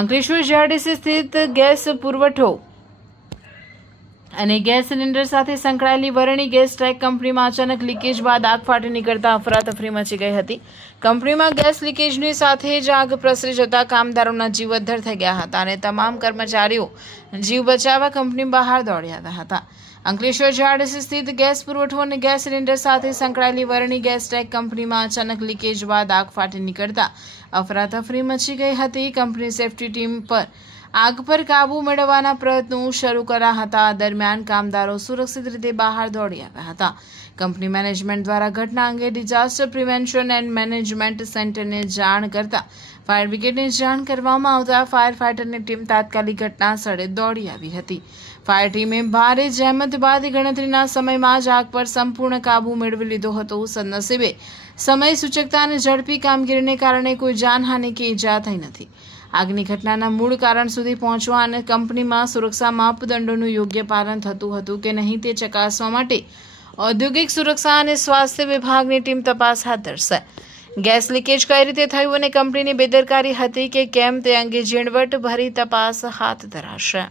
Ankleshwar GRDC સ્થિત gas પુરવઠો અને ગેસ સિલિન્ડર સાથે સંકળાયેલી વરણી ગેસ ટ્રેક કંપનીમાં અચાનક લીકેજ બાદ આગ ફાટી નીકળતા અફરાતફરી મચી ગઈ હતી. કંપનીમાં ગેસ લીકેજની સાથે જ આગ પ્રસરી જતા કામદારોના જીવ અદ્ધર થઈ ગયા હતા અને તમામ કર્મચારીઓ જીવ બચાવવા કંપની બહાર દોડી આવ્યા હતા. અંકલેશ્વર જીઆરડીસી સ્થિત ગેસ પુરવઠો અને ગેસ સિલિન્ડર સાથે સંકળાયેલી વરણી ગેસ ટ્રેક કંપનીમાં અચાનક લીકેજ બાદ આગ ફાટી નીકળતા અફરાતફરી મચી ગઈ હતી. કંપની સેફટી ટીમ પર આગ પર કાબૂ મેળવવાના પ્રયત્નો શરૂ કર્યા હતા. દરમિયાન કામદારો સુરક્ષિત રીતે બહાર દોડી આવ્યા હતા. કંપની મેનેજમેન્ટ દ્વારા ઘટના અંગે ડિઝાસ્ટર પ્રિવેન્શન એન્ડ મેનેજમેન્ટ સેન્ટરને જાણ કરતા ફાયર બ્રિગેડને જાણ કરવામાં આવતા ફાયર ફાઇટરની ટીમ તાત્કાલિક ઘટના સ્થળે દોડી આવી હતી. ફાયર ટીમે ભારે જહેમત બાદ ગણતરીના સમયમાં જ આગ પર સંપૂર્ણ કાબૂ મેળવી લીધો હતો. સદનસીબે સમય સૂચકતા અને ઝડપી કામગીરીને કારણે કોઈ જાનહાનિ કે ઈજા થઈ નથી. આગની ઘટનાના મૂળ કારણ સુધી પહોંચવા અને કંપનીમાં સુરક્ષા માપદંડોનું યોગ્ય પાલન થતું હતું કે નહીં તે ચકાસવા માટે ઔદ્યોગિક સુરક્ષા અને સ્વાસ્થ્ય વિભાગની ટીમ તપાસ હાથ ધરશે. ગેસ લીકેજ કઈ રીતે થયું અને કંપનીની બેદરકારી હતી કે કેમ તે અંગે ઝીણવટભરી તપાસ હાથ ધરાશે.